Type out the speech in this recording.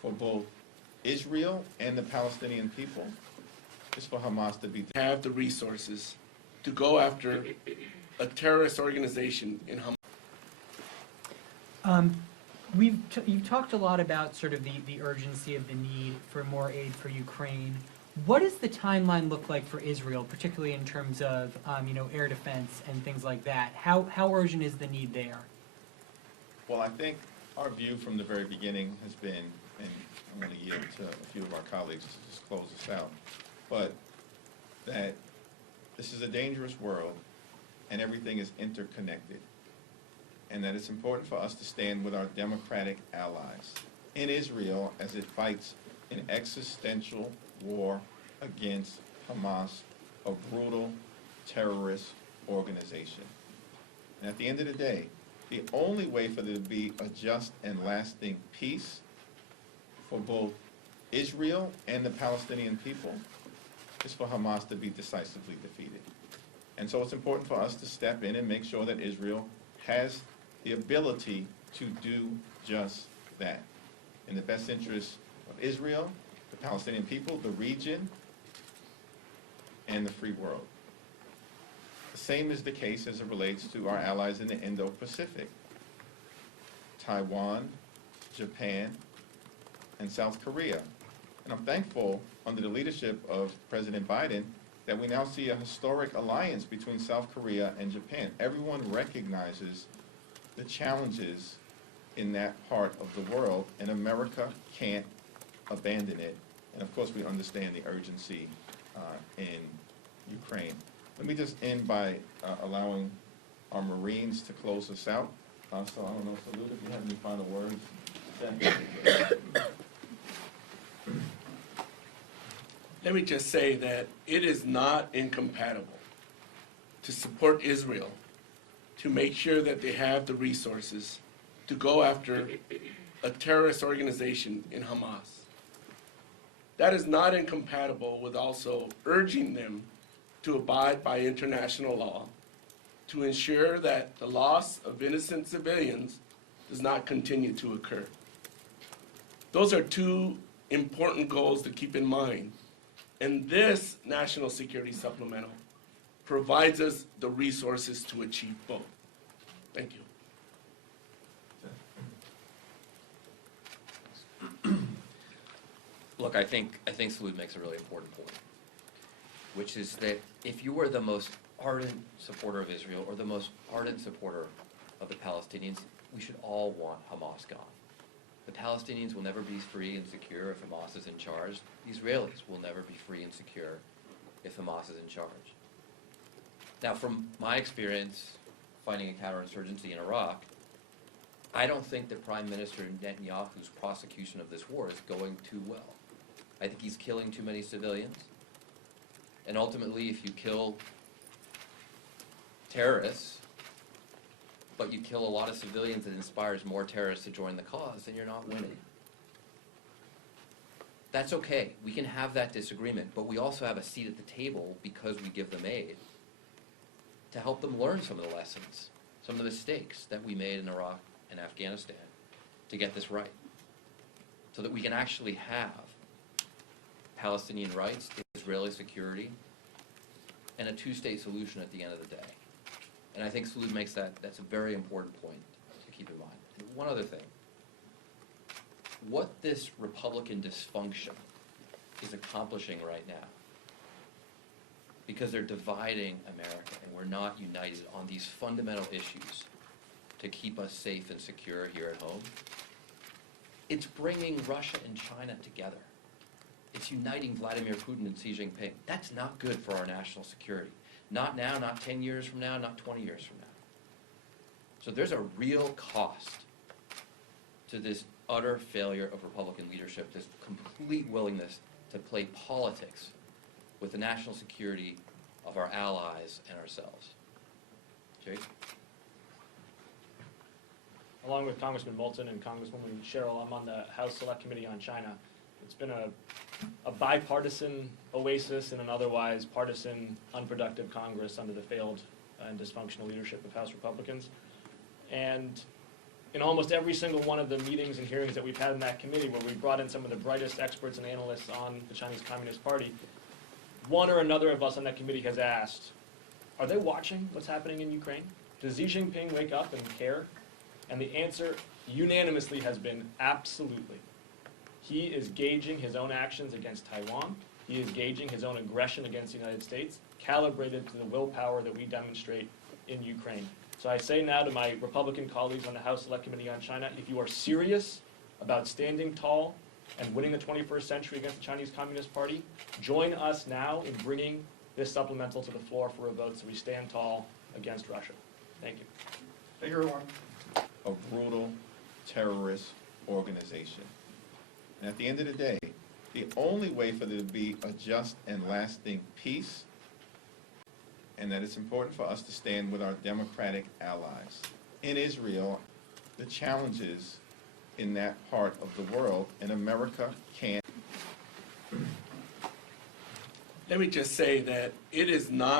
for both Israel and the Palestinian people is for Hamas to be have the resources to go after a terrorist organization in Hamas. You've talked a lot about sort of the urgency of the need for more aid for Ukraine. What does the timeline look like for Israel, particularly in terms of air defense and things like that? How urgent is the need there? Well, I think our view from the very beginning has been, and I'm going to yield to a few of our colleagues to just close this out, but that this is a dangerous world and everything is interconnected, and that it's important for us to stand with our democratic allies in Israel as it fights an existential war against Hamas, a brutal terrorist organization. And at the end of the day, the only way for there to be a just and lasting peace for both Israel and the Palestinian people is for Hamas to be decisively defeated. And so it's important for us to step in and make sure that Israel has the ability to do just that, in the best interest of Israel, the Palestinian people, the region, and the free world. The same is the case as it relates to our allies in the Indo-Pacific, Taiwan, Japan, and South Korea. And I'm thankful, under the leadership of President Biden, that we now see a historic alliance between South Korea and Japan. Everyone recognizes the challenges in that part of the world, and America can't abandon it. And of course, we understand the urgency in Ukraine. Let me just end by allowing our Marines to close us out. So I don't know, Salud, if you have any final words. Let me just say that it is not incompatible to support Israel, to make sure that they have the resources to go after a terrorist organization in Hamas. That is not incompatible with also urging them to abide by international law, to ensure that the loss of innocent civilians does not continue to occur. Those are two important goals to keep in mind. And this National Security Supplemental provides us the resources to achieve both. Thank you. Look, I think Salud makes a really important point, which is that if you are the most ardent supporter of Israel or the most ardent supporter of the Palestinians, we should all want Hamas gone. The Palestinians will never be free and secure if Hamas is in charge. The Israelis will never be free and secure if Hamas is in charge. Now, from my experience fighting a counterinsurgency in Iraq, I don't think that Prime Minister Netanyahu's prosecution of this war is going too well. I think he's killing too many civilians. And ultimately, if you kill terrorists, but you kill a lot of civilians, it inspires more terrorists to join the cause, then you're not winning. That's okay. We can have that disagreement, but we also have a seat at the table because we give them aid to help them learn some of the lessons, some of the mistakes that we made in Iraq and Afghanistan to get this right, so that we can actually have Palestinian rights, Israeli security, and a two-state solution at the end of the day. And I think Salud makes that's a very important point to keep in mind. And one other thing. What this Republican dysfunction is accomplishing right now, because they're dividing America and we're not united on these fundamental issues to keep us safe and secure here at home, it's bringing Russia and China together. It's uniting Vladimir Putin and Xi Jinping. That's not good for our national security. Not now, not 10 years from now, not 20 years from now. So there's a real cost to this utter failure of Republican leadership, this complete willingness to play politics with the national security of our allies and ourselves. Jake? Along with Congressman Moulton and Congresswoman Sherrill, I'm on the House Select Committee on China. It's been a bipartisan oasis in an otherwise partisan, unproductive Congress under the failed and dysfunctional leadership of House Republicans. And in almost every single one of the meetings and hearings that we've had in that committee, where we brought in some of the brightest experts and analysts on the Chinese Communist Party, one or another of us on that committee has asked, are they watching what's happening in Ukraine? Does Xi Jinping wake up and care? And the answer unanimously has been absolutely. He is gauging his own actions against Taiwan. He is gauging his own aggression against the United States, calibrated to the willpower that we demonstrate in Ukraine. So I say now to my Republican colleagues on the House Select Committee on China, if you are serious about standing tall and winning the 21st century against the Chinese Communist Party, join us now in bringing this supplemental to the floor for a vote so we stand tall against Russia. Thank you. Thank you, everyone. A brutal terrorist organization. And at the end of the day, the only way for there to be a just and lasting peace, and that it's important for us to stand with our democratic allies. In Israel, the challenges in that part of the world, and America can't. Let me just say that it is not